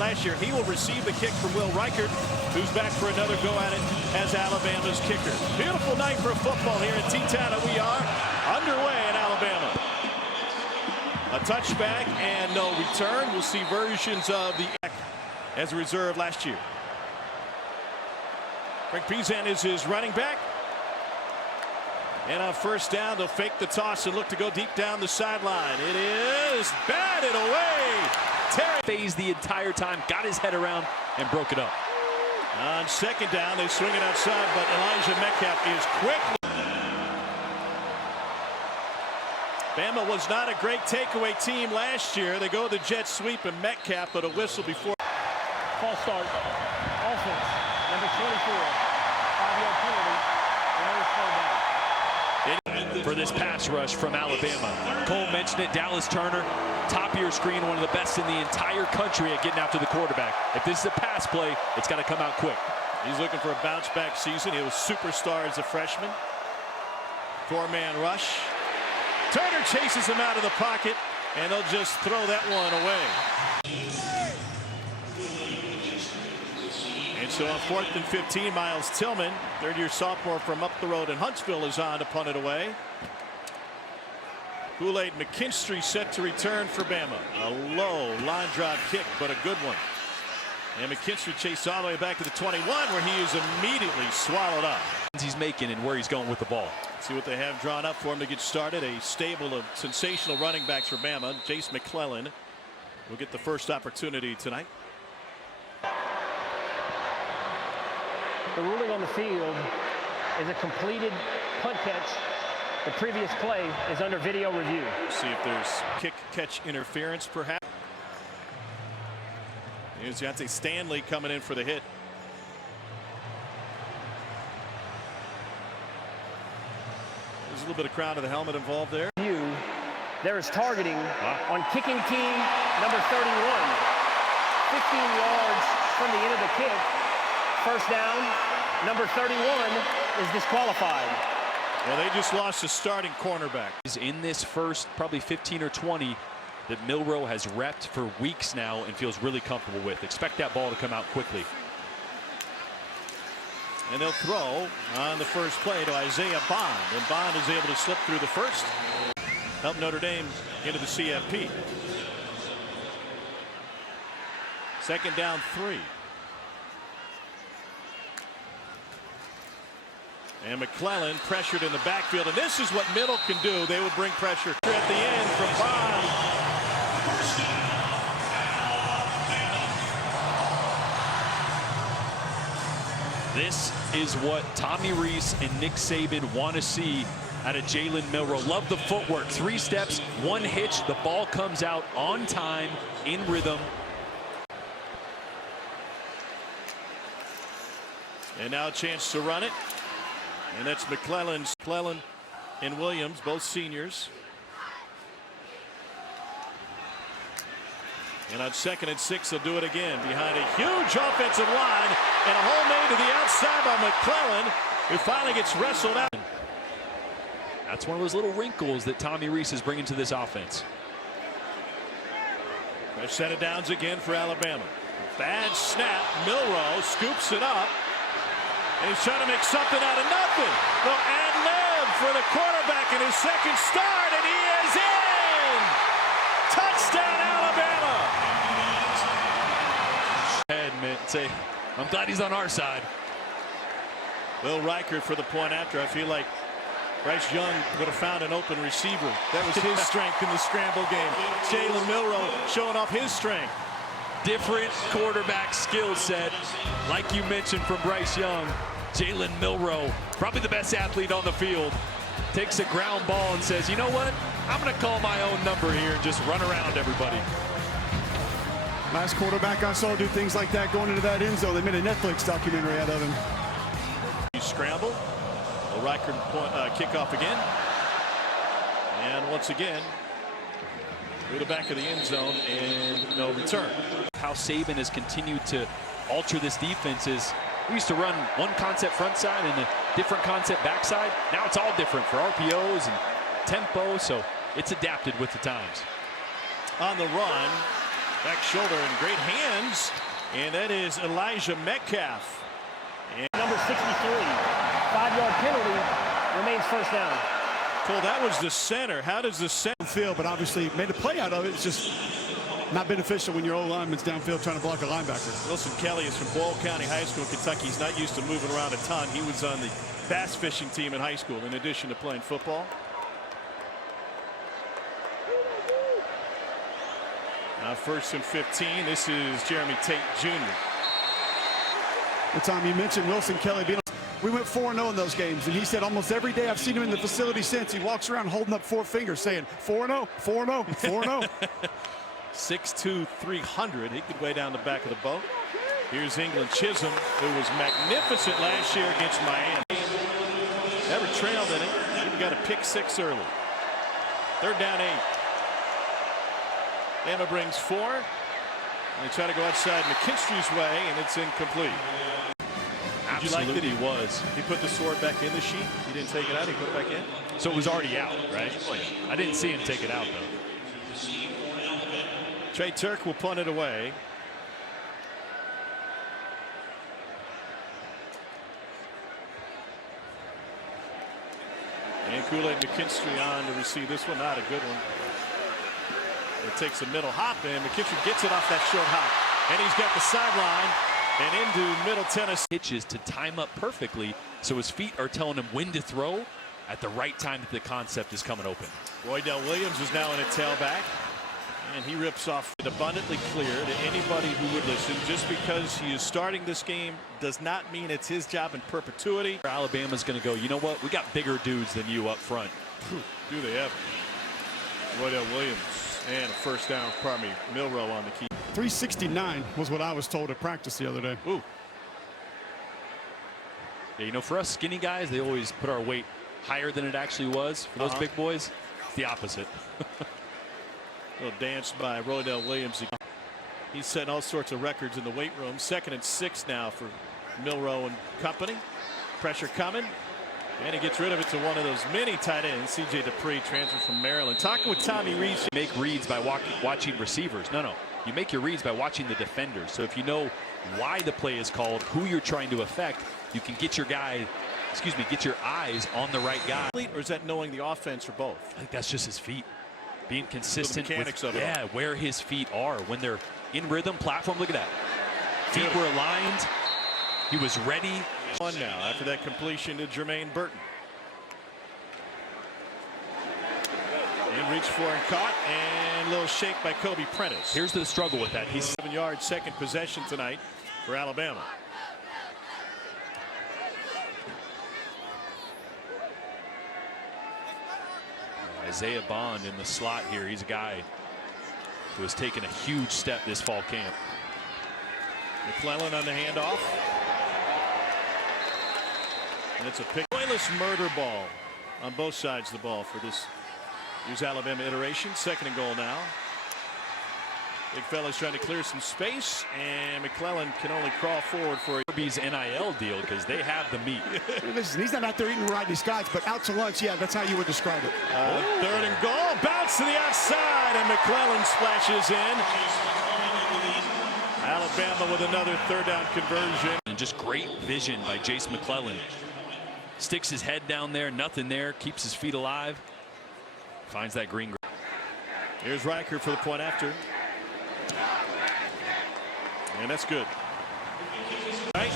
last year. He will receive the kick from Will Reichert, who's back for another go at it as Alabama's kicker. Beautiful night for football here in T-Town, and we are underway in Alabama. A touchback and no return. We'll see versions of the as a reserve last year. Greg Pizan is his running back. And on first down, they'll fake the toss and look to go deep down the sideline. It is batted away. Terry phased the entire time, got his head around, and broke it up. On second down, they swing it outside, but Elijah Metcalf is quick. Bama was not a great takeaway team last year. They go the jet sweep and Metcalf, but a whistle before. False start. Offense, number 24. 5-yard penalty. For this pass rush from Alabama. Cole mentioned it, Dallas Turner, top of your screen, one of the best in the entire country at getting after the quarterback. If this is a pass play, it's got to come out quick. He's looking for a bounce back season. He was superstar as a freshman. 4-man rush. Turner chases him out of the pocket, and they'll just throw that one away. And so on 4th and 15, Miles Tillman, third-year sophomore from up the road in Huntsville, is on to punt it away. Kool-Aid McKinstry set to return for Bama. A low line drive kick, but a good one. And McKinstry chased all the way back to the 21, where he is immediately swallowed up. He's making and where he's going with the ball. See what they have drawn up for him to get started. A stable of sensational running backs for Bama. Jace McClellan will get the first opportunity tonight. The ruling on the field is a completed punt catch. The previous play is under video review. See if there's kick-catch interference, perhaps. Here's Deontay Stanley coming in for the hit. There's a little bit of crown to the helmet involved there. There is targeting on kicking team number 31. 15 yards from the end of the kick. First down, number 31 is disqualified. Well, they just lost a starting cornerback. In this first probably 15 or 20 that Milroe has repped for weeks now and feels really comfortable with. Expect that ball to come out quickly. And they'll throw on the first play to Isaiah Bond. And Bond is able to slip through the first. Help Notre Dame into the CFP. Second down 3. And McClellan pressured in the backfield. And this is what middle can do. They would bring pressure at the end from Bond. This is what Tommy Rees and Nick Saban want to see out of Jalen Milroe. Love the footwork. 3 steps, 1 hitch. The ball comes out on time, in rhythm. And now a chance to run it. And that's McClellan and Williams, both seniors. And on 2nd and 6, they'll do it again behind a huge offensive line, and a hole made to the outside by McClellan, who finally gets wrestled out. That's one of those little wrinkles that Tommy Rees is bringing to this offense. Fresh set of downs again for Alabama. Bad snap. Milroe scoops it up. And he's trying to make something out of nothing. The ad-lib for the quarterback in his second start, and he is in! Touchdown, Alabama! Head, man, say, I'm glad he's on our side. Will Reichert for the point after. I feel like Bryce Young would have found an open receiver. That was his strength in the scramble game. Jalen Milroe showing off his strength. Different quarterback skill set, like you mentioned from Bryce Young. Jalen Milroe, probably the best athlete on the field, takes a ground ball and says, you know what, I'm going to call my own number here and just run around everybody. Last quarterback I saw do things like that going into that end zone. They made a Netflix documentary out of him. He scrambled. A Reichert kickoff again. And once again, through the back of the end zone and no return. How Saban has continued to alter this defense is we used to run one concept front side and a different concept backside. Now it's all different for RPOs and tempo, so it's adapted with the times. On the run, back shoulder and great hands And that is Elijah Metcalf. Number 63, 5-yard penalty, remains first down. Well, that was the center. How does the center feel? But obviously made a play out of it. It's just not beneficial when your O-lineman's downfield trying to block a linebacker. Wilson Kelly is from Boyle County High School, Kentucky. He's not used to moving around a ton. He was on the bass fishing team in high school in addition to playing football. Now 1st and 15. This is Jeremy Tate Jr. The time you mentioned Wilson Kelly being, we went 4-0 in those games, and he said almost every day I've seen him in the facility since. He walks around holding up 4 fingers saying 4-0, 4-0, 4-0. 6'2", 300. He could weigh down the back of the boat. Here's England Chisholm, who was magnificent last year against Miami. Never trailed in it. Even got a pick 6 early. 3rd down 8. Bama brings 4. And they try to go outside McKinstry's way, and it's incomplete. Did you like that he was? He put the sword back in the sheet. He didn't take it out. He put it back in. So it was already out, right? I didn't see him take it out, though. Trey Turk will punt it away. And Kool-Aid McKinstry on to receive this one. Not a good one. It takes a middle hop, and McKinstry gets it off that short hop. And he's got the sideline and into Middle Tennessee. Pitches to time up perfectly, so his feet are telling him when to throw at the right time that the concept is coming open. Roydell Williams is now in a tailback. And he rips off it abundantly clear to anybody who would listen. Just because he is starting this game does not mean it's his job in perpetuity. Alabama's going to go, you know what? We got bigger dudes than you up front. Do they ever? Roydell Williams and a 1st down. Pardon me, Milroe on the key. 369 was what I was told at practice the other day. Ooh. Yeah, you know, for us skinny guys, they always put our weight higher than it actually was. For those big boys, it's the opposite. Little dance by Roydell Williams. He's setting all sorts of records in the weight room. 2nd and 6 now for Milroe and company. Pressure coming. And he gets rid of it to one of those mini tight ends. C.J. Dupree, transfer from Maryland. Talking with Tommy Rees. Make reads by watching receivers. No. You make your reads by watching the defenders. So if you know why the play is called, who you're trying to affect, you can get your eyes on the right guy. Or is that knowing the offense or both? I think that's just his feet. Being consistent with where his feet are when they're in rhythm. Platform, look at that. Feet were aligned. He was ready. On now after that completion to Jermaine Burton. And reached for and caught, and a little shake by Kobe Prentice. Here's the struggle with that. He's 7-yard 2nd possession tonight for Alabama. Isaiah Bond in the slot here. He's a guy who has taken a huge step this fall camp. McClellan on the handoff. And it's a pointless murder ball on both sides of the ball for this year's Alabama iteration. 2nd and goal now. Big fella's trying to clear some space, and McClellan can only crawl forward for Kirby's NIL deal because they have the meat. Listen, he's not out there eating Rodney Scott's, but out to lunch, yeah, that's how you would describe it. 3rd and goal, bounce to the outside, and McClellan splashes in. Alabama with another 3rd down conversion. And just great vision by Jace McClellan. Sticks his head down there, nothing there, keeps his feet alive. Finds that green. Here's Riker for the point after. And that's good. Right.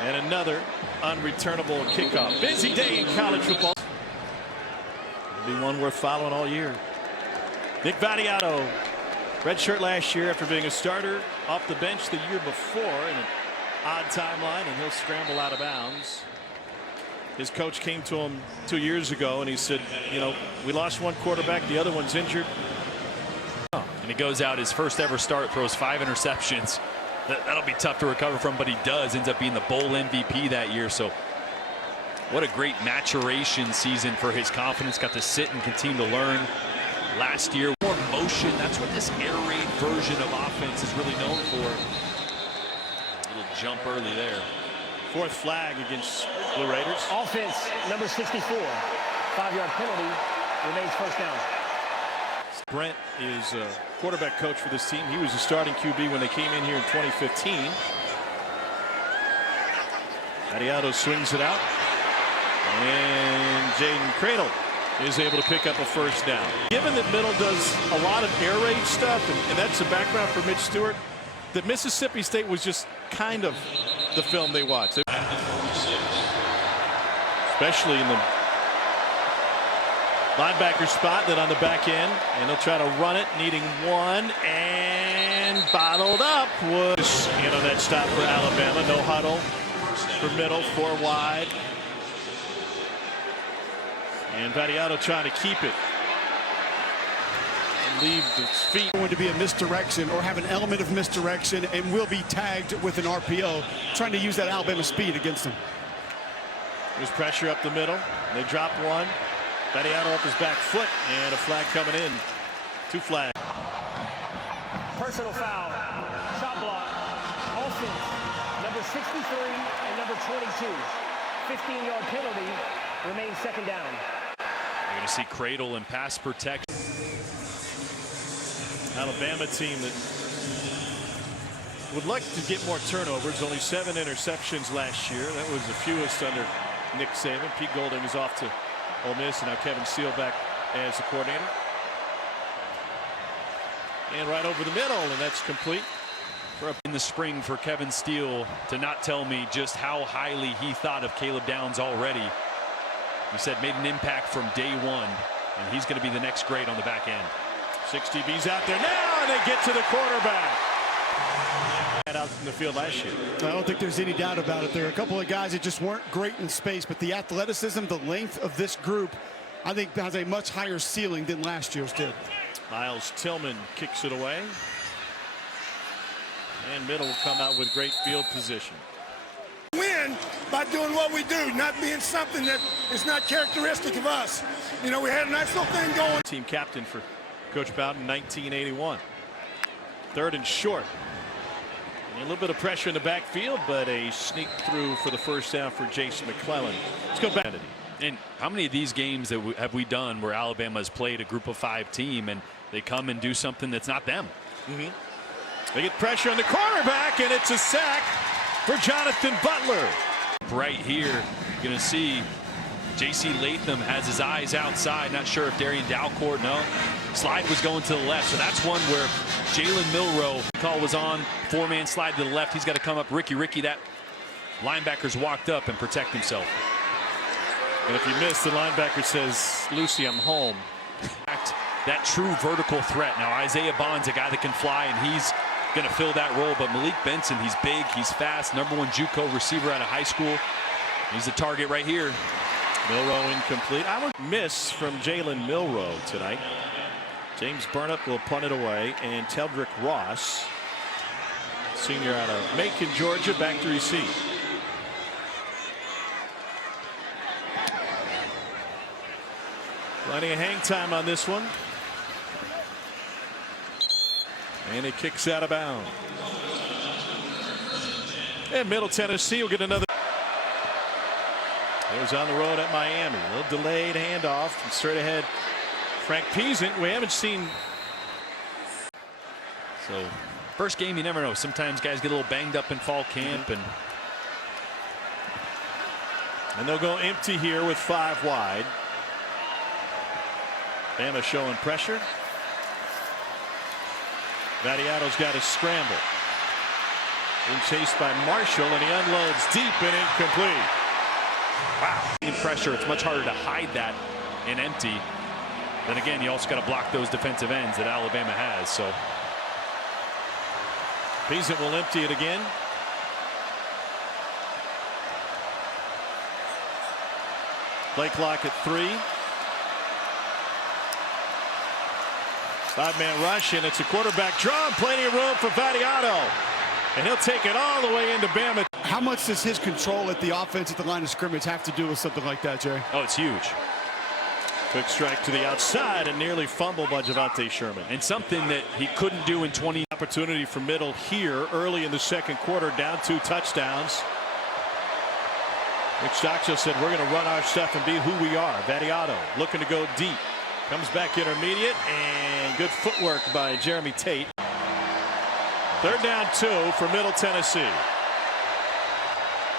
And another unreturnable kickoff. Busy day in college football. It'll be one worth following all year. Nick Vattiato, redshirt last year after being a starter off the bench the year before in an odd timeline, and he'll scramble out of bounds. His coach came to him 2 years ago and he said, you know, we lost one quarterback, the other one's injured. And he goes out his first ever start, throws 5 interceptions. That'll be tough to recover from, but he does. Ends up being the bowl MVP that year. So what a great maturation season for his confidence. Got to sit and continue to learn. Last year, more motion. That's what this air raid version of offense is really known for. A little jump early there. 4th flag against Blue Raiders. Offense, number 64, 5-yard penalty, remains first down. Brent is a quarterback coach for this team. He was a starting QB when they came in here in 2015. Adiato swings it out. And Jaden Cradle is able to pick up a first down. Given that Middle does a lot of air raid stuff, and that's the background for Mitch Stewart, that Mississippi State was just kind of the film they watched. Especially in the linebacker spot, then on the back end, and they'll try to run it, needing one, and bottled up was, that stop for Alabama. No huddle for Middle, 4 wide. And Vadiato trying to keep it. And leave its feet. Going to be a misdirection or have an element of misdirection and will be tagged with an RPO, trying to use that Alabama speed against them. There's pressure up the middle. They drop one. Vadiato up his back foot, and a flag coming in. 2 flags. Personal foul. Shot block. Offense. Number 63 and number 22. 15-yard penalty. Remains second down. You're going to see Cradle and pass protection. Alabama team that would like to get more turnovers. Only 7 interceptions last year. That was the fewest under Nick Saban. Pete Golding is off to Ole Miss, and now Kevin Steele back as the coordinator. And right over the middle, and that's complete. In the spring for Kevin Steele to not tell me just how highly he thought of Caleb Downs already. He said made an impact from day one, and he's going to be the next great on the back end. 6 DBs out there now, and they get to the quarterback. Out in the field last year. I don't think there's any doubt about it. There are a couple of guys that just weren't great in space, but the athleticism, the length of this group, I think has a much higher ceiling than last year's did. Miles Tillman kicks it away. And Middle will come out with great field position. Win by doing what we do, not being something that is not characteristic of us. We had a nice little thing going. Team captain for Coach Bowden in 1981. 3rd and short. And a little bit of pressure in the backfield, but a sneak through for the first down for Jason McClellan. Let's go back. And how many of these games that have we done where Alabama has played a group of 5 team and they come and do something that's not them? They get pressure on the quarterback, and it's a sack for Jonathan Butler. Right here, you're going to see J.C. Latham has his eyes outside. Not sure if Darian Dalcourt, no. Slide was going to the left, so that's one where Jalen Milroe call was on. 4-man slide to the left. He's got to come up. Ricky, that linebacker's walked up and protect himself. And if you miss, the linebacker says, Lucy, I'm home. That true vertical threat. Now, Isaiah Bond's a guy that can fly, and he's going to fill that role. But Malik Benson, he's big, he's fast, #1 JUCO receiver out of high school. He's the target right here. Milroe incomplete. I would miss from Jalen Milroe tonight. James Burnett will punt it away, and Teldrick Ross, senior out of Macon, Georgia, back to receive. Plenty of hang time on this one. And it kicks out of bounds. And Middle Tennessee will get another. It was on the road at Miami. A little delayed handoff from straight ahead. Frank Peasant, we haven't seen. So first game, you never know. Sometimes guys get a little banged up in fall camp. And they'll go empty here with 5 wide. Bama showing pressure. Vadiato's got to scramble. Being chased by Marshall, and he unloads deep and incomplete. Wow. In pressure, it's much harder to hide that in empty. Then again, you also got to block those defensive ends that Alabama has. So Peasant will empty it again. Play clock at 3. 5-man rush, and it's a quarterback draw. Plenty of room for Vadiato. And he'll take it all the way into Bama. How much does his control at the offense at the line of scrimmage have to do with something like that, Jerry? Oh, it's huge. Quick strike to the outside and nearly fumbled by Javonte Sherman. And something that he couldn't do in 20. Opportunity for Middle here early in the second quarter, down 2 touchdowns. Nick Stockstill said, we're going to run our stuff and be who we are. Vadiato looking to go deep. Comes back intermediate, and good footwork by Jeremy Tate. 3rd down 2 for Middle Tennessee.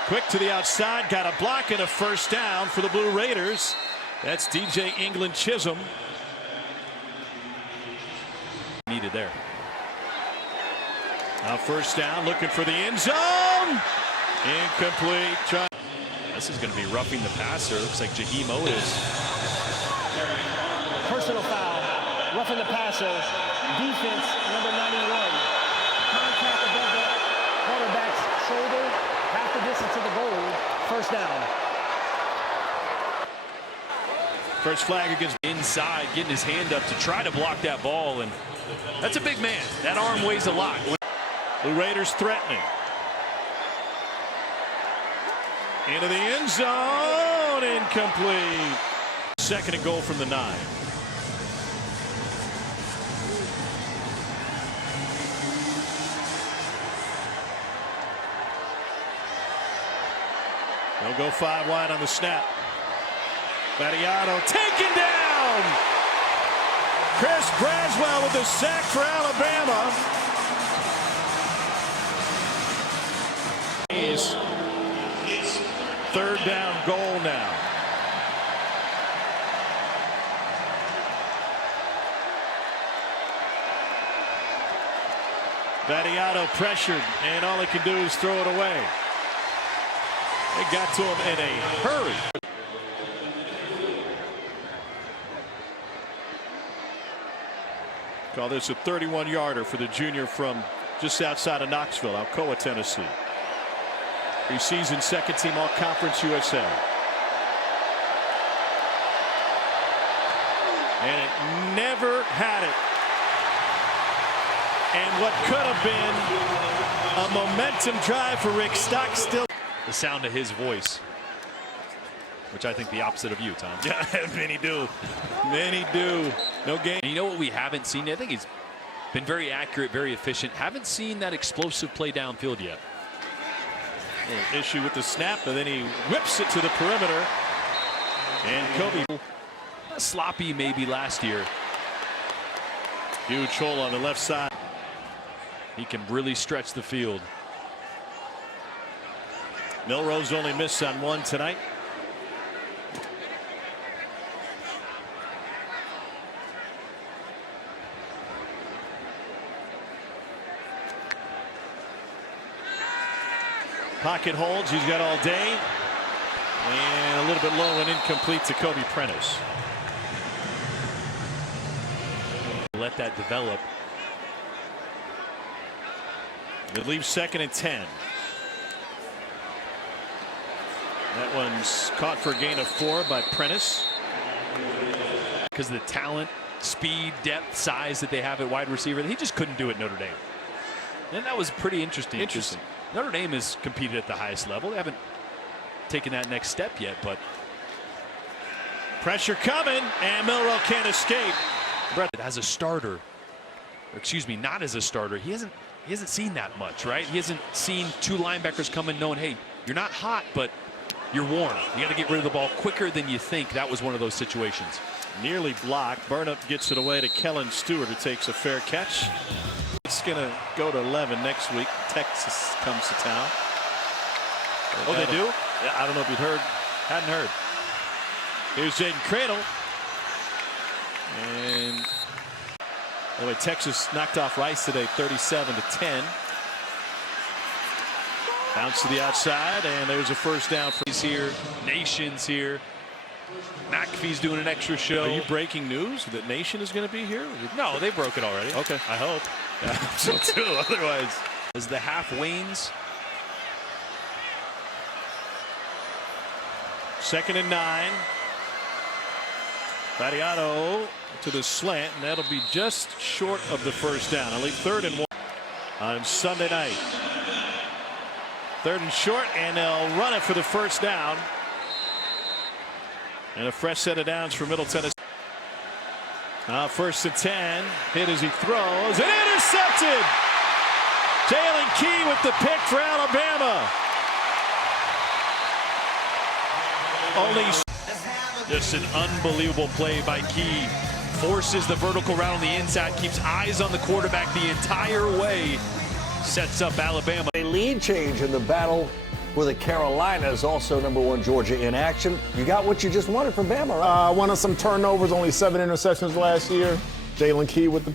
Quick to the outside, got a block and a 1st down for the Blue Raiders. That's DJ England Chisholm. Needed there. Now 1st down, looking for the end zone. Incomplete. This is going to be roughing the passer. Looks like Jaheim Otis. Personal foul, roughing the passer, defense, number 91. Contact above the quarterback's shoulder, half the distance to the goal, 1st down. First flag against Inside, getting his hand up to try to block that ball, and that's a big man. That arm weighs a lot. Blue Raiders threatening. Into the end zone, incomplete. 2nd and goal from the 9. They'll go 5 wide on the snap. Battiato taken down. Chris Braswell with the sack for Alabama. He's 3rd down goal now. Battiato pressured, and all he can do is throw it away. They got to him in a hurry. Call this a 31-yarder for the junior from just outside of Knoxville, Alcoa, Tennessee. Preseason 2nd team All-Conference USA. And it never had it. And what could have been a momentum drive for Rick Stock still. The sound of his voice, which I think the opposite of you, Tom. Yeah, many do. Many do. No game. And you know what we haven't seen? I think he's been very accurate, very efficient. Haven't seen that explosive play downfield yet. Issue with the snap, but then he whips it to the perimeter. And Kobe. Sloppy maybe last year. Huge hole on the left side. He can really stretch the field. Milrose only missed on 1 tonight. Pocket holds, he's got all day. And a little bit low and incomplete to Kobe Prentice. Let that develop. It leaves 2nd and 10. That one's caught for a gain of 4 by Prentice. Because of the talent, speed, depth, size that they have at wide receiver. He just couldn't do it at Notre Dame. And that was pretty interesting. Notre Dame has competed at the highest level. They haven't taken that next step yet, but pressure coming, and Milroe can't escape. As a starter, or excuse me, not as a starter, he hasn't seen that much, right? He hasn't seen 2 linebackers come in knowing, hey, you're not hot, but you're warm. You got to get rid of the ball quicker than you think. That was one of those situations. Nearly blocked. Burnup gets it away to Kellen Stewart, who takes a fair catch. It's going to go to 11 next week. Texas comes to town. Oh, they do? Yeah, I don't know if you'd heard. Hadn't heard. Here's Jaden Cradle. And anyway, Texas knocked off Rice today, 37-10. Bounce to the outside, and there's a 1st down. He's here. Nation's here. McAfee's doing an extra show. Are you breaking news that Nation is going to be here? No, they broke it already. Okay. I hope. Yeah, so too. Otherwise, as the half wanes. 2nd and 9. Battiato to the slant, and that'll be just short of the 1st down. I leave 3rd and 1 on Sunday night. 3rd and short, and they'll run it for the 1st down. And a fresh set of downs for Middle Tennessee. 1st and 10. Hit as he throws, and intercepted. Jalen Key with the pick for Alabama. Only just an unbelievable play by Key. forces the vertical route on the inside, keeps eyes on the quarterback the entire way, sets up Alabama. A lead change in the battle for the Carolinas, also #1 Georgia in action. You got what you just wanted from Bama, right? Wanted some turnovers, only 7 interceptions last year. Jalen Key with the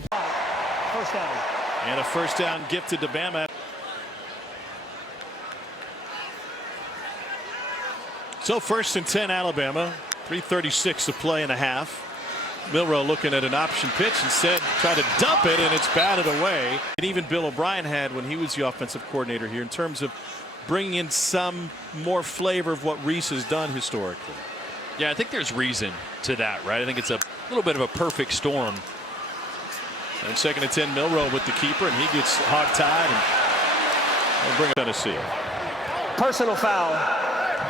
First down. And a first down gifted to Bama. So 1st and 10 Alabama, 3:36 to play and a half. Milroe looking at an option pitch, instead try to dump it, and it's batted away. And even Bill O'Brien had when he was the offensive coordinator here in terms of bringing in some more flavor of what Reese has done historically. Yeah, I think there's reason to that, right? I think it's a little bit of a perfect storm. And 2nd and 10, Milroe with the keeper, and he gets hog-tied, and they'll bring it to Tennessee. Personal foul.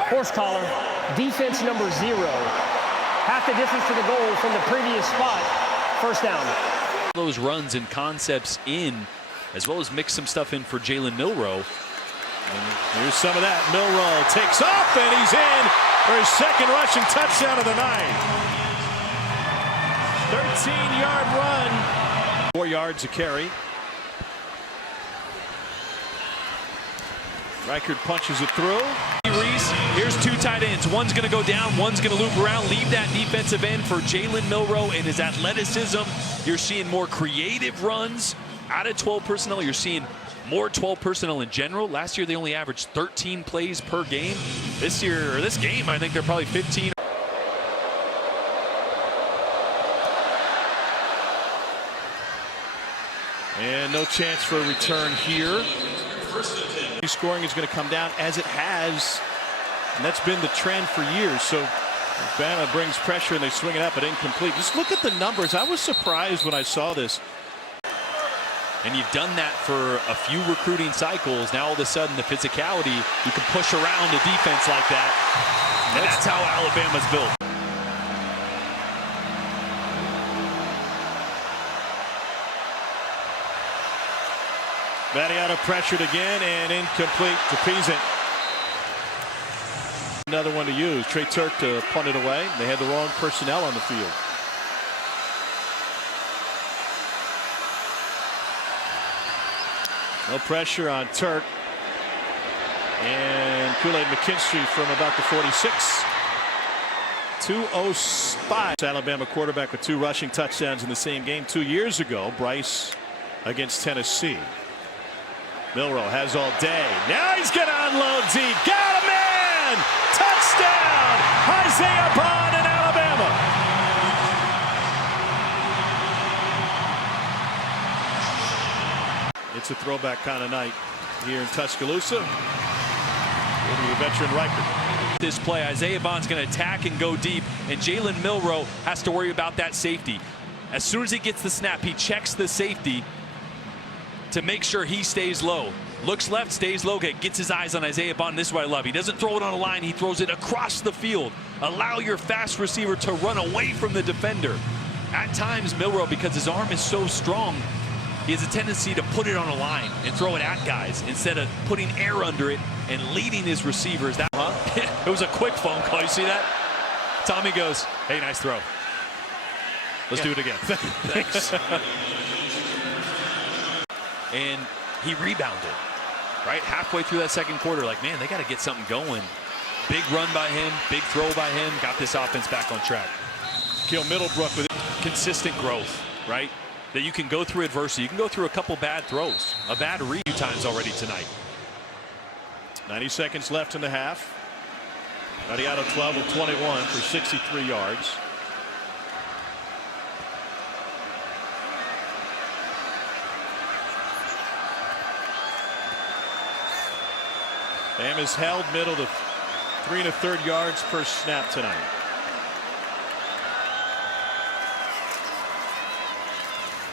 Horse collar. Defense number 0. Half the distance to the goal from the previous spot. First down. Those runs and concepts in, as well as mix some stuff in for Jalen Milroe. And here's some of that. Milroe takes off, and he's in for his 2nd rushing touchdown of the night. 13-yard run. 4 yards a carry. Reichard punches it through. Reese, here's 2 tight ends. One's going to go down, one's going to loop around. Leave that defensive end for Jalen Milroe and his athleticism. You're seeing more creative runs out of 12 personnel. You're seeing more 12 personnel in general. Last year they only averaged 13 plays per game. This year, or this game, I think they're probably 15. And no chance for a return here. Scoring is going to come down as it has, and that's been the trend for years. So Bama brings pressure and they swing it up, but incomplete. Just look at the numbers. I was surprised when I saw this. And you've done that for a few recruiting cycles. Now all of a sudden the physicality, you can push around a defense like that. And that's how Alabama's built. Battiato pressured again and incomplete to Peasant. Another one to use. Trey Turk to punt it away. They had the wrong personnel on the field. No pressure on Turk. And Kool-Aid McKinstry from about the 46. 205. Alabama quarterback with 2 rushing touchdowns in the same game 2 years ago. Bryce against Tennessee. Milroe has all day. Now he's going to unload Z. Got a man! Touchdown! Isaiah Bond in Alabama. It's a throwback kind of night here in Tuscaloosa. The veteran Reichard. This play, Isaiah Bond's going to attack and go deep, and Jalen Milroe has to worry about that safety. As soon as he gets the snap, he checks the safety to make sure he stays low. Looks left, stays low, gets his eyes on Isaiah Bond. This is what I love. He doesn't throw it on a line, he throws it across the field. Allow your fast receiver to run away from the defender. At times, Milroe, because his arm is so strong, he has a tendency to put it on a line and throw it at guys instead of putting air under it and leading his receivers. That it was a quick phone call. You see that? Tommy goes, hey, nice throw. Let's do it again. Thanks. And he rebounded, right? Halfway through that 2nd quarter, like, man, they got to get something going. Big run by him, big throw by him, got this offense back on track. Kill Middlebrook with consistent growth, right? That you can go through adversity. You can go through a couple bad throws, a bad read times already tonight. 90 seconds left in the half. Battiato 12 of 21 for 63 yards. Bama's held middle to 3 1/3 yards per snap tonight.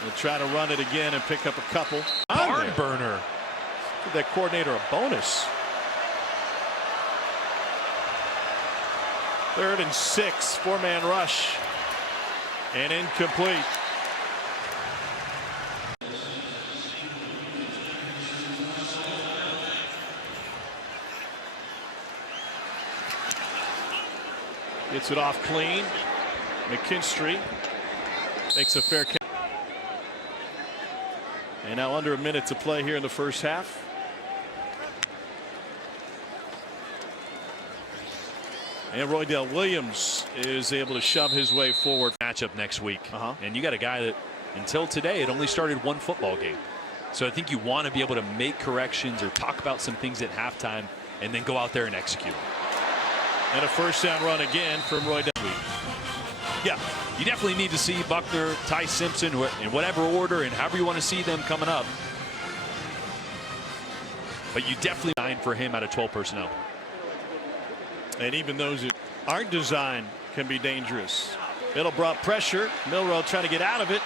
We'll try to run it again and pick up a couple. Barn burner. Give that coordinator a bonus. 3rd and 6, 4-man rush. And incomplete. Gets it off clean. McKinstry Makes a fair catch. And now under a minute to play here in the first half. And Roydell Williams is able to shove his way forward. Matchup next week. And you got a guy that until today had only started one football game. So I think you want to be able to make corrections or talk about some things at halftime and then go out there and execute. And a first down run again from Roydell. Yeah, you definitely need to see Buckner, Ty Simpson in whatever order and however you want to see them coming up. But you definitely designed for him out of 12 personnel. And even those who aren't designed can be dangerous. Middle brought pressure. Milroe trying to get out of it.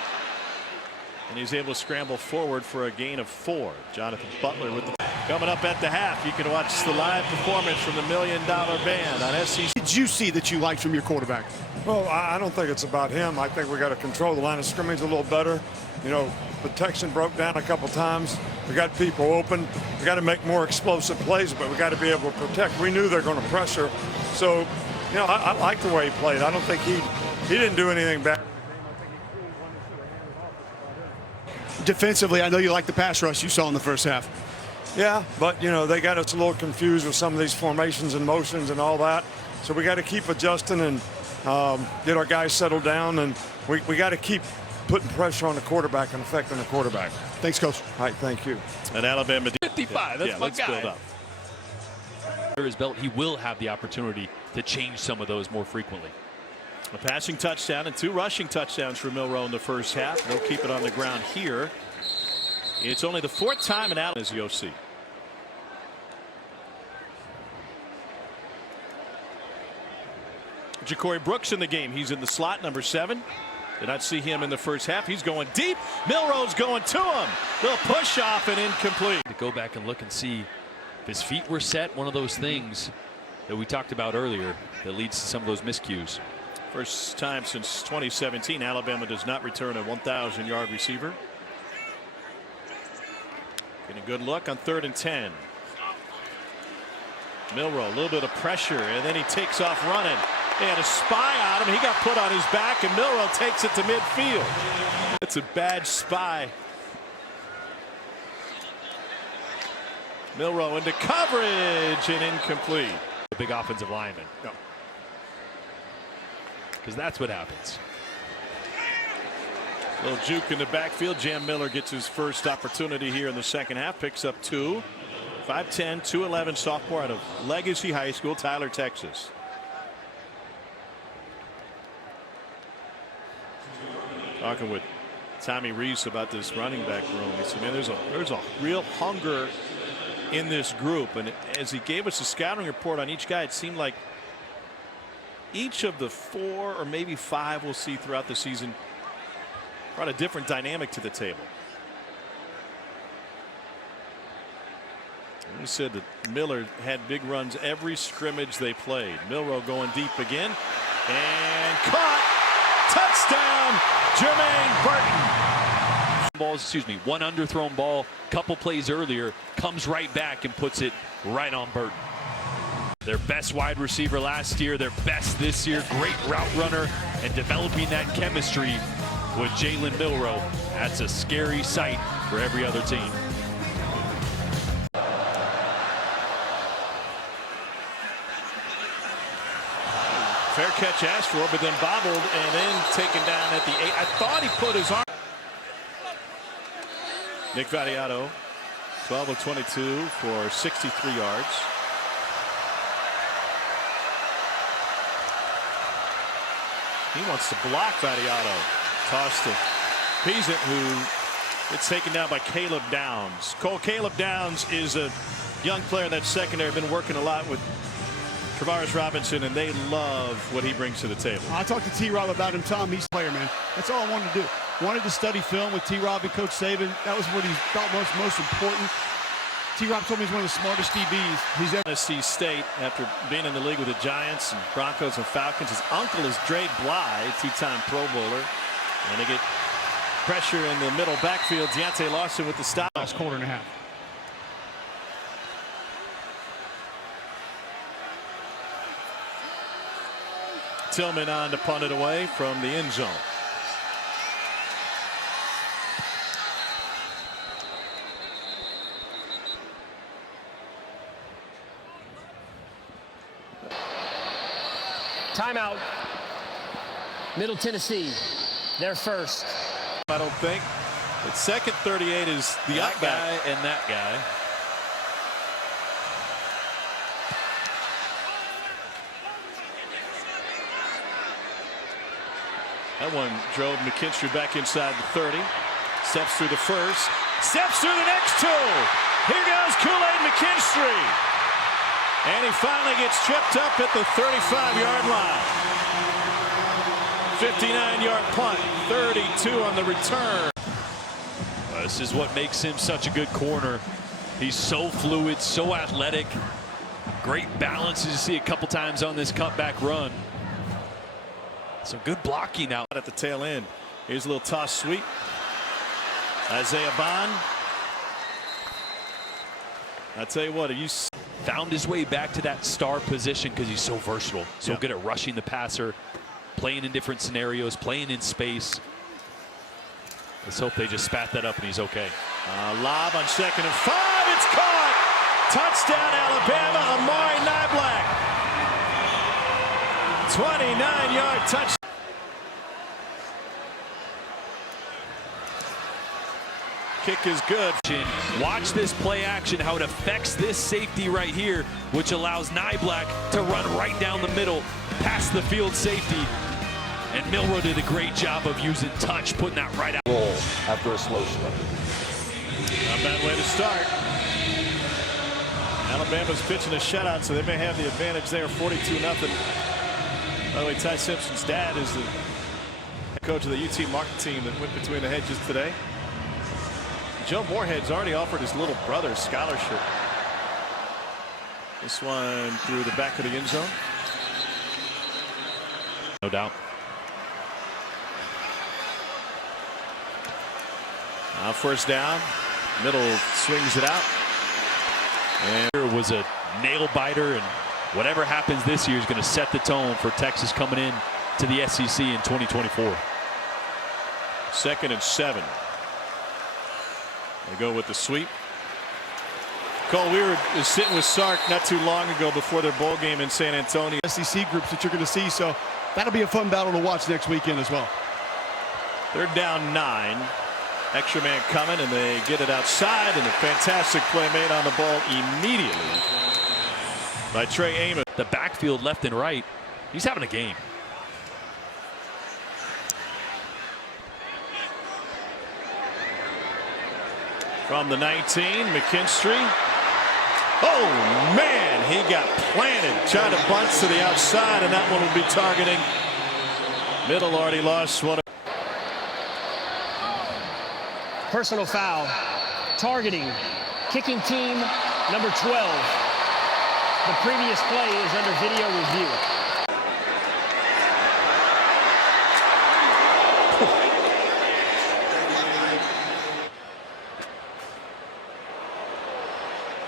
And he's able to scramble forward for a gain of 4. Jonathan Butler with the coming up at the half. You can watch the live performance from the $1 Million Band on SEC. What did you see that you liked from your quarterback? Well, I don't think it's about him. I think we got to control the line of scrimmage a little better. You know, protection broke down a couple times. We got people open. We got to make more explosive plays, but we got to be able to protect. We knew they're going to pressure. So, you know, I like the way he played. I don't think he didn't do anything bad. Defensively, I know you like the pass rush you saw in the first half. Yeah, but, you know, they got us a little confused with some of these formations and motions and all that. So we got to keep adjusting and get our guys settled down, and we got to keep putting pressure on the quarterback and affecting the quarterback. Thanks, Coach. All right, thank you. And Alabama 55. That's my let's guy. build up. Under his belt, he will have the opportunity to change some of those more frequently. A passing touchdown and 2 rushing touchdowns for Milroe in the first half. They'll keep it on the ground here. It's only the 4th time in Alabama as the OC. Ja'Cory Brooks in the game. He's in the slot, number 7. Did not see him in the first half. He's going deep. Milroe's going to him. Little push off and incomplete. To go back and look and see if his feet were set, one of those things that we talked about earlier that leads to some of those miscues. First time since 2017 Alabama does not return a 1,000-yard receiver. Getting a good look on 3rd and 10. Milroe, a little bit of pressure, and then he takes off running. They had a spy on him. He got put on his back, and Milroe takes it to midfield. It's a bad spy. Milroe into coverage and incomplete. A big offensive lineman. No. Because that's what happens. Little juke in the backfield. Jam Miller gets his first opportunity here in the second half. Picks up 2. 5'10", 211 sophomore out of Legacy High School, Tyler, Texas. Talking with Tommy Reese about this running back room. He said, man, there's a real hunger in this group. And as he gave us a scouting report on each guy, it seemed like each of the 4 or maybe 5 we'll see throughout the season brought a different dynamic to the table. He said that Miller had big runs every scrimmage they played. Milroe going deep again and caught. Touchdown, Jermaine Burton. Balls, excuse me, one underthrown ball, couple plays earlier, comes right back and puts it right on Burton. Their best wide receiver last year, their best this year, great route runner, and developing that chemistry with Jalen Milroe. That's a scary sight for every other team. Fair catch asked for, but then bobbled and then taken down at the 8. I thought he put his arm. Nick Vattiato, 12 of 22 for 63 yards. He wants to block Vattiato. Toss to Peasant, who gets taken down by Caleb Downs. Caleb Downs is a young player in that secondary. Been working a lot with Travaris Robinson, and they love what he brings to the table. I talked to T-Rob about him, Tom. He's a player, man. That's all I wanted to do. Wanted to study film with T-Rob and Coach Saban. That was what he thought was most important. T-Rob told me he's one of the smartest DBs he's ever. Tennessee State, after being in the league with the Giants and Broncos and Falcons. His uncle is Dre Bly, 2-time Pro Bowler. And they get pressure in the middle backfield. Deontay Lawson with the stop. Last quarter and a half. Tillman on to punt it away from the end zone. Timeout. Middle Tennessee, their first. I don't think. But second 38 is the up guy and that guy. That one drove McKinstry back inside the 30. Steps through the first. Steps through the next two. Here goes Kool-Aid McKinstry. And he finally gets tripped up at the 35-yard line. 59-yard punt. 32 on the return. This is what makes him such a good corner. He's so fluid, so athletic. Great balance as you see a couple times on this cutback run. Some good blocking out at the tail end. Here's a little toss sweep. Isaiah Bond. I tell you what, have you found his way back to that star position because he's so versatile, so good at rushing the passer, playing in different scenarios, playing in space. Let's hope they just spat that up and he's okay. Lob on 2nd and 5. It's caught. Touchdown, Alabama. Amari Niblack. 29-yard touchdown. Kick is good. Watch this play action, how it affects this safety right here, which allows Niblack to run right down the middle, past the field safety. And Milroe did a great job of using touch, putting that right out. Roll after a slow start. Not a bad way to start. Alabama's pitching a shutout, so they may have the advantage there, 42-0. By the way, Ty Simpson's dad is the head coach of the UT marketing team that went between the hedges today. Joe Moorhead's already offered his little brother scholarship. This one through the back of the end zone. No doubt. First down. Middle swings it out. And it was a nail biter, and whatever happens this year is going to set the tone for Texas coming in to the SEC in 2024. 2nd and 7. They go with the sweep. Cole, we were sitting with Sark not too long ago before their bowl game in San Antonio. SEC groups that you're going to see, so that'll be a fun battle to watch next weekend as well. They're down 9. Extra man coming, and they get it outside, and a fantastic play made on the ball immediately by Trey Amos. The backfield left and right. He's having a game. From the 19, McKinstry. Oh, man, he got planted. Tried to bunt to the outside, and that one will be targeting. Middle already lost one. Personal foul. Targeting. Kicking team number 12. The previous play is under video review.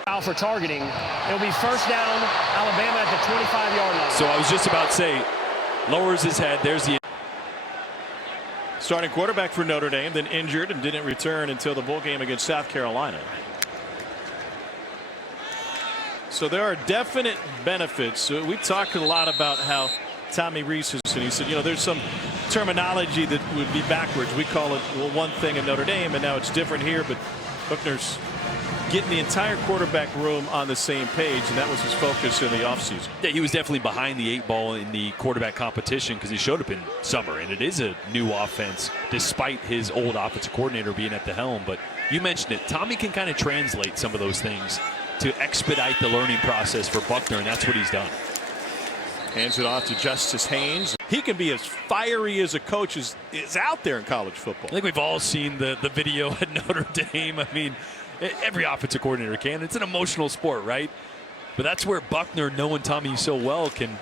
Foul for targeting. It'll be first down, Alabama at the 25-yard line. So I was just about to say, lowers his head. There's the starting quarterback for Notre Dame, then injured and didn't return until the bowl game against South Carolina. So there are definite benefits. We talked a lot about how Tommy Rees is, and he said, you know, there's some terminology that would be backwards. We call it, well, one thing in Notre Dame, and now it's different here, but Buchner's getting the entire quarterback room on the same page, and that was his focus in the offseason. Yeah, he was definitely behind the 8 ball in the quarterback competition because he showed up in summer, and it is a new offense despite his old offensive coordinator being at the helm. But you mentioned it. Tommy can kind of translate some of those things to expedite the learning process for Buchner, and that's what he's done. Hands it off to Justice Haynes. He can be as fiery as a coach is out there in college football. I think we've all seen the video at Notre Dame. I mean, every offensive coordinator can. It's an emotional sport, right? But that's where Buchner, knowing Tommy so well, can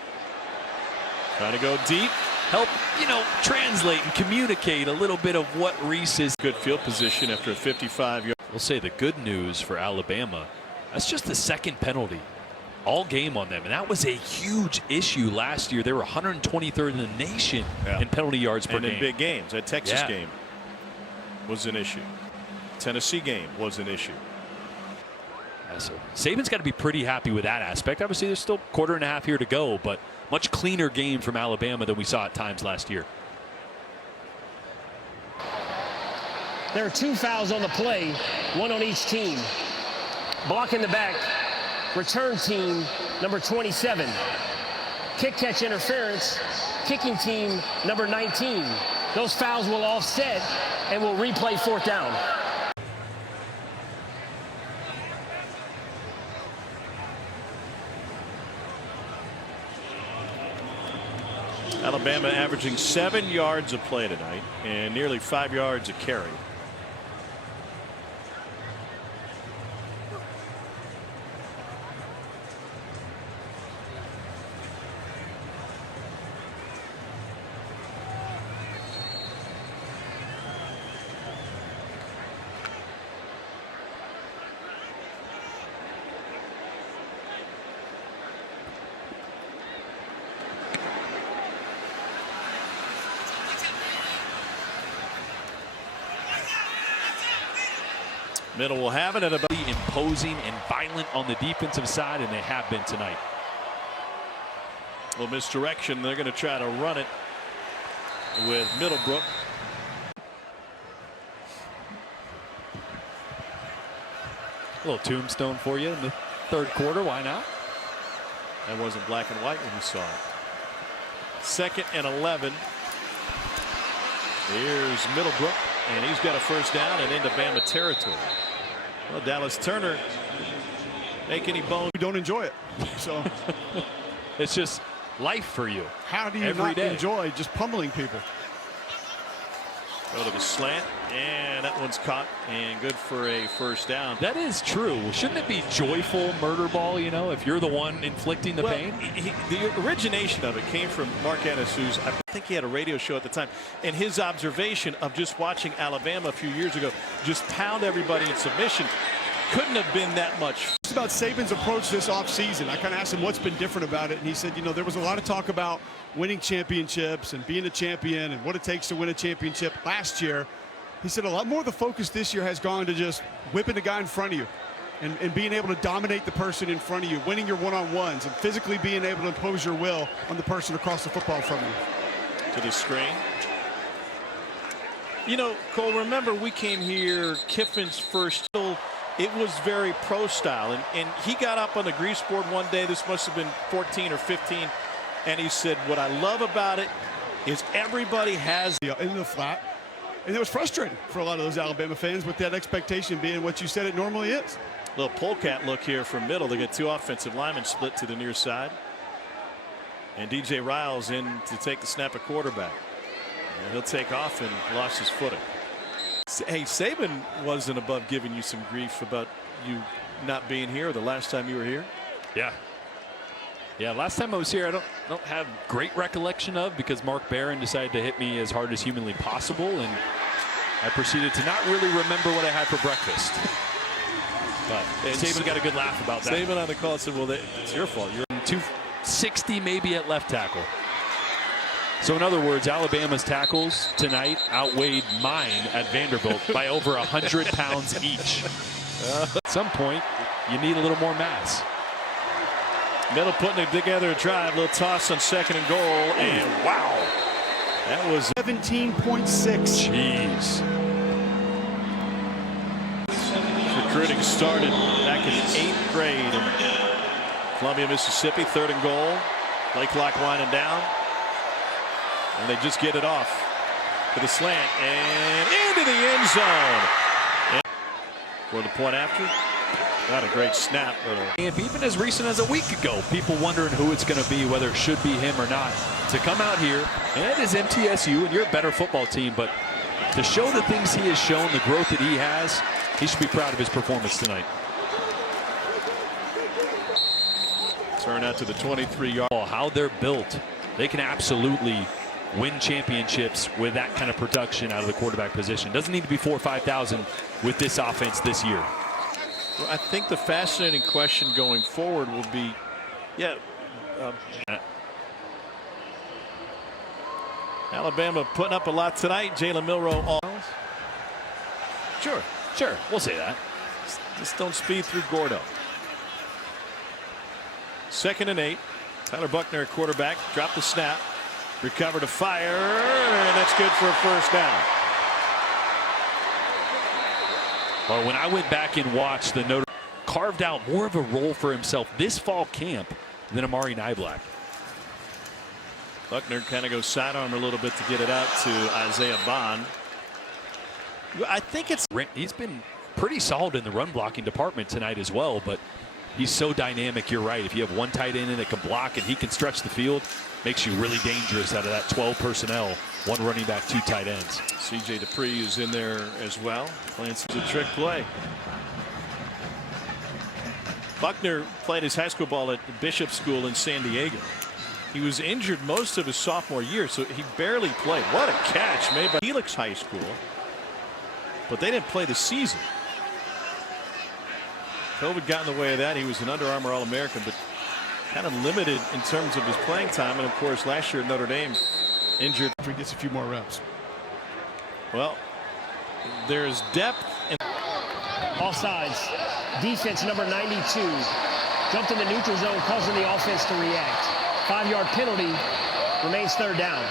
try to go deep, help, you know, translate and communicate a little bit of what Rees is. Good field position after a 55-yard. We'll say the good news for Alabama, that's just the second penalty all game on them, and that was a huge issue last year. They were 123rd in the nation in penalty yards per game. And in big games, that Texas game was an issue. Tennessee game was an issue. So Saban's got to be pretty happy with that aspect. Obviously, there's still a quarter and a half here to go, but much cleaner game from Alabama than we saw at times last year. There are 2 fouls on the play, 1 on each team. Blocking the back, return team number 27. Kick catch interference, kicking team number 19. Those fouls will offset and will replay 4th down. Alabama averaging 7 yards a play tonight and nearly 5 yards a carry. Middle will have it at about imposing and violent on the defensive side, and they have been tonight. a little misdirection. They're going to try to run it with Middlebrook. A little tombstone for you in the 3rd quarter. Why not? That wasn't black and white when you saw it. 2nd and 11. Here's Middlebrook, and he's got a 1st down and into Bama territory. Well, Dallas Turner, make any bones. We don't enjoy it. So it's just life for you. How do you every not day enjoy just pummeling people? Go to the slant, and that one's caught and good for a 1st down. That is true. Shouldn't it be joyful murder ball, you know, if you're the one inflicting the pain? The origination of it came from Mark Ennis, who's, I think he had a radio show at the time, and his observation of just watching Alabama a few years ago just pound everybody in submission couldn't have been that much. It's about Saban's approach this offseason. I kind of asked him what's been different about it, and he said, you know, there was a lot of talk about winning championships and being a champion and what it takes to win a championship last year. He said a lot more of the focus this year has gone to just whipping the guy in front of you and being able to dominate the person in front of you, winning your one-on-ones, and physically being able to impose your will on the person across the football from you. To the screen. You know, Cole, remember we came here, Kiffin's first. It was very pro style, and he got up on the grease board one day. This must have been 14 or 15, and he said, what I love about it is everybody has in the flat, and it was frustrating for a lot of those Alabama fans with that expectation being what you said it normally is. Little polecat look here from middle. They get 2 offensive linemen split to the near side, and DJ Riles in to take the snap at quarterback, and he'll take off and lost his footing. Hey, Saban wasn't above giving you some grief about you not being here the last time you were here. Yeah, last time I was here, I don't have great recollection of, because Mark Barron decided to hit me as hard as humanly possible, and I proceeded to not really remember what I had for breakfast. But Saban got a good laugh about that. Saban on the call said, well, it's your fault. You're 260 maybe at left tackle. So in other words, Alabama's tackles tonight outweighed mine at Vanderbilt by over 100 pounds each. At some point, you need a little more mass. Middle putting it together, a drive, little toss on 2nd and goal, and wow, that was 17.6. Jeez. Recruiting started back in 8th grade in Columbia, Mississippi. 3rd and goal, play clock winding down. And they just get it off to the slant and into the end zone. And for the point after, not a great snap. If even as recent as a week ago, people wondering who it's going to be, whether it should be him or not, to come out here, and it is MTSU, and you're a better football team, but to show the things he has shown, the growth that he has, he should be proud of his performance tonight. Turn out to the 23-yard. How they're built, they can absolutely win championships with that kind of production out of the quarterback position. Doesn't need to be 4,000 or 5,000 with this offense this year. Well, I think the fascinating question going forward will be, Alabama putting up a lot tonight. Jalen Milroe. Sure, we'll say that. Just don't speed through Gordo. 2nd and 8. Tyler Buckner, quarterback, dropped the snap, recovered to fire, and that's good for a first down. Well, when I went back and watched the Notre carved out more of a role for himself this fall camp than Amari Niblack. Buckner kind of goes sidearm a little bit to get it out to Isaiah Bond. I think he's been pretty solid in the run blocking department tonight as well, but he's so dynamic. You're right. If you have one tight end that can block and he can stretch the field, makes you really dangerous out of that 12 personnel. One running back, 2 tight ends. CJ Dupree is in there as well. Playing a trick play. Buckner played his high school ball at Bishop School in San Diego. He was injured most of his sophomore year, so he barely played. What a catch made by Helix High School. But they didn't play the season. COVID got in the way of that. He was an Under Armour All-American, but kind of limited in terms of his playing time. And of course, last year at Notre Dame, injured. If he gets a few more reps. Well, there's depth. Offsides. Defense number 92. Jumped in the neutral zone, causing the offense to react. 5-yard penalty. Remains 3rd down.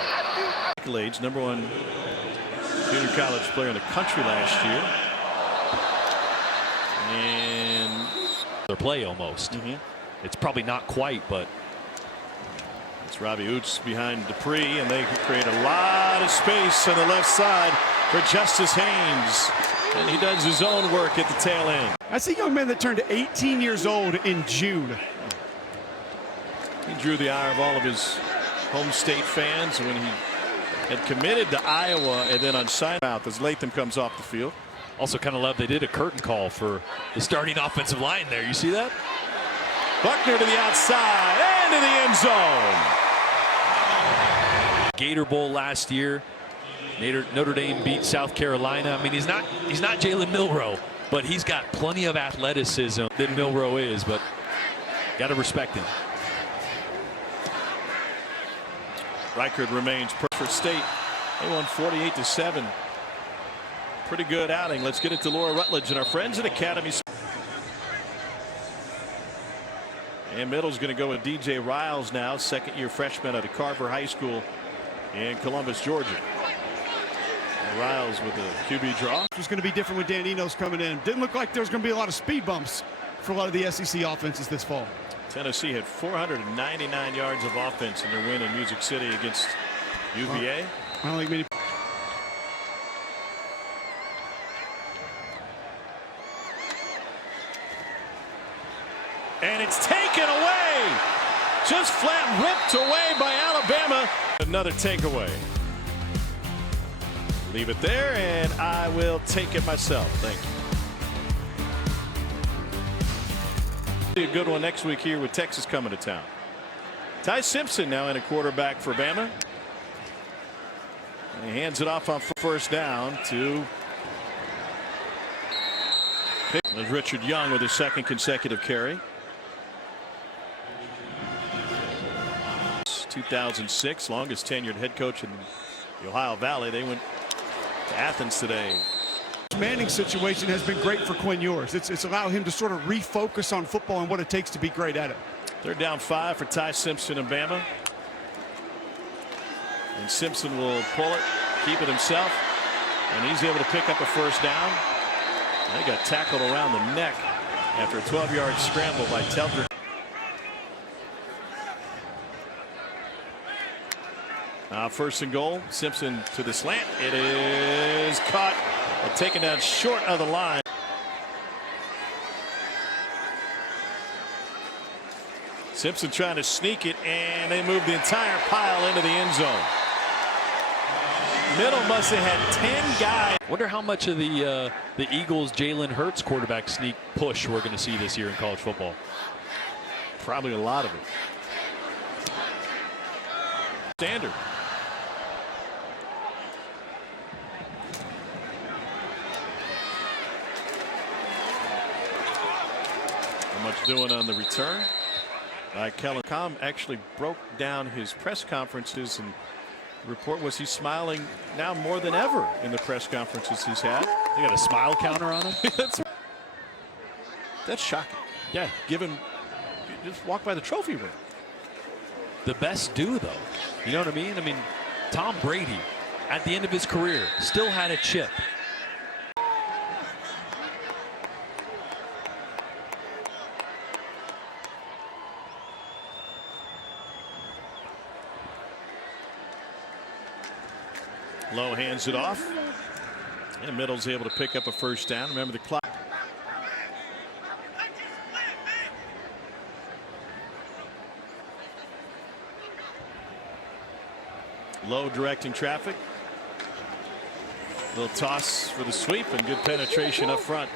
Accolades, #1 junior college player in the country last year. And their play almost. It's probably not quite, but it's Robbie Oots behind Dupree, and they can create a lot of space on the left side for Justice Haynes. And he does his own work at the tail end. That's a young man that turned 18 years old in June. He drew the ire of all of his home state fans when he had committed to Iowa and then unsigned out as Latham comes off the field. Also kind of love they did a curtain call for the starting offensive line there. You see that? Buckner to the outside and to the end zone. Gator Bowl last year. Notre Dame beat South Carolina. I mean, he's not Jalen Milroe, but he's got plenty of athleticism that Milroe is, but got to respect him. Reichard remains for State. They won 48-7. Pretty good outing. Let's get it to Laura Rutledge and our friends at Academy. And middle's going to go with DJ Riles now, 2nd-year freshman out of Carver High School in Columbus, Georgia. And Riles with a QB draw. It was going to be different with Dan Enos coming in. Didn't look like there was going to be a lot of speed bumps for a lot of the SEC offenses this fall. Tennessee had 499 yards of offense in their win in Music City against UVA. I don't think many. And it's taken away. Just flat ripped away by Alabama. Another takeaway. Leave it there, and I will take it myself. Thank you. A good one next week here with Texas coming to town. Ty Simpson now in a quarterback for Bama. And he hands it off on first down to Richard Young with his 2nd consecutive carry. 2006, longest tenured head coach in the Ohio Valley. They went to Athens today. Manning situation has been great for Quinn Ewers. It's allowed him to sort of refocus on football and what it takes to be great at it. They're down 5 for Ty Simpson and Bama. And Simpson will pull it, keep it himself, and he's able to pick up a first down. They got tackled around the neck after a 12-yard scramble by Telter. First and goal. Simpson to the slant. It is caught and taken down short of the line. Simpson trying to sneak it, and they move the entire pile into the end zone. Middle must have had 10 guys. Wonder how much of the Eagles' Jalen Hurts quarterback sneak push we're going to see this year in college football. Probably a lot of it. Standard. How much doing on the return? Kellen Com actually broke down his press conferences, and the report was he's smiling now more than ever in the press conferences he's had. They got a smile counter on him. That's shocking. Yeah, Given just walk by the trophy room. The best do, though. You know what I mean? I mean, Tom Brady, at the end of his career, still had a chip. Lowe hands it off. And Middle's able to pick up a first down. Remember the clock. Lowe directing traffic. Little toss for the sweep and good penetration up front.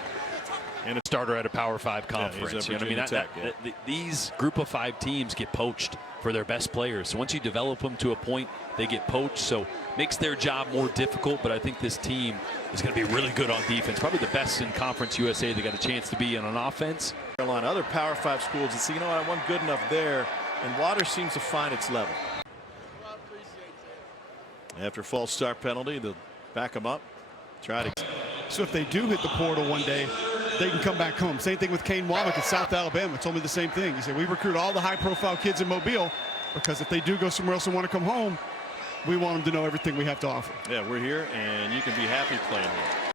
And a starter at a Power 5 conference. Yeah, you know what I mean? These group of 5 teams get poached for their best players. So once you develop them to a point, they get poached. So makes their job more difficult. But I think this team is going to be really good on defense. Probably the best in Conference USA. They got a chance to be in on offense. Carolina, other Power 5 schools and see, you know what, I wasn't good enough there. And Water seems to find its level. After false start penalty, they'll back them up. Try to. So if they do hit the portal one day, they can come back home. Same thing with Kane Womack at South Alabama. Told me the same thing. He said, we recruit all the high-profile kids in Mobile because if they do go somewhere else and want to come home, we want them to know everything we have to offer. Yeah, we're here, and you can be happy playing here.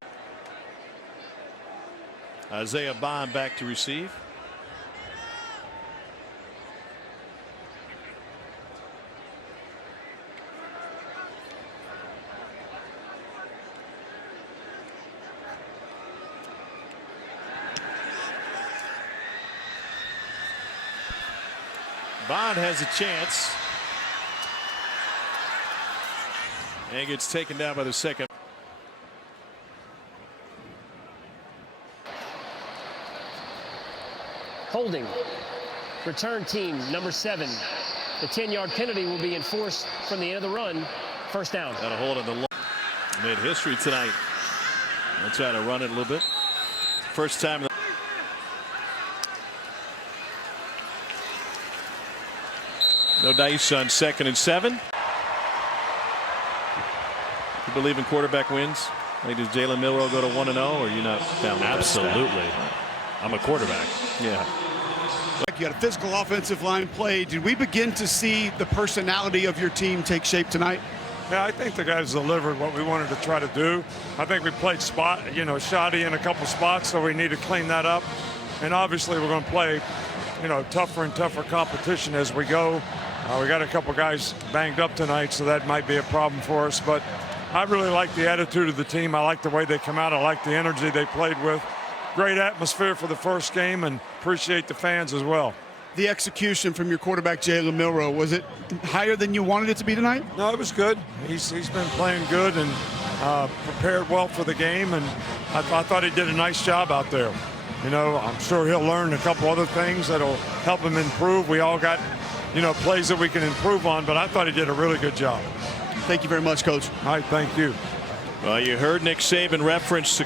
Isaiah Bond back to receive. Bond has a chance and gets taken down by the second. Holding. Return team number 7. The 10-yard penalty will be enforced from the end of the run. First down. Got a hold of the long. Made history tonight. They'll try to run it a little bit. First time. No dice on 2nd and 7. You believe in quarterback wins? Like, does Jalen Milroe go to 1-0, or are you not down with that? Absolutely. I'm a quarterback. Yeah. You got a physical offensive line play. Did we begin to see the personality of your team take shape tonight? Yeah, I think the guys delivered what we wanted to try to do. I think we played shoddy in a couple spots, so we need to clean that up. And obviously we're going to play, tougher and tougher competition as we go. We got a couple guys banged up tonight, so that might be a problem for us. But I really like the attitude of the team. I like the way they come out. I like the energy they played with. Great atmosphere for the first game, and appreciate the fans as well. The execution from your quarterback, Jalen Milroe, was it higher than you wanted it to be tonight? No, it was good. He's been playing good and prepared well for the game, and I thought he did a nice job out there. I'm sure he'll learn a couple other things that'll help him improve. We all got, plays that we can improve on, but I thought he did a really good job. Thank you very much, Coach. All right, thank you. Well, you heard Nick Saban reference the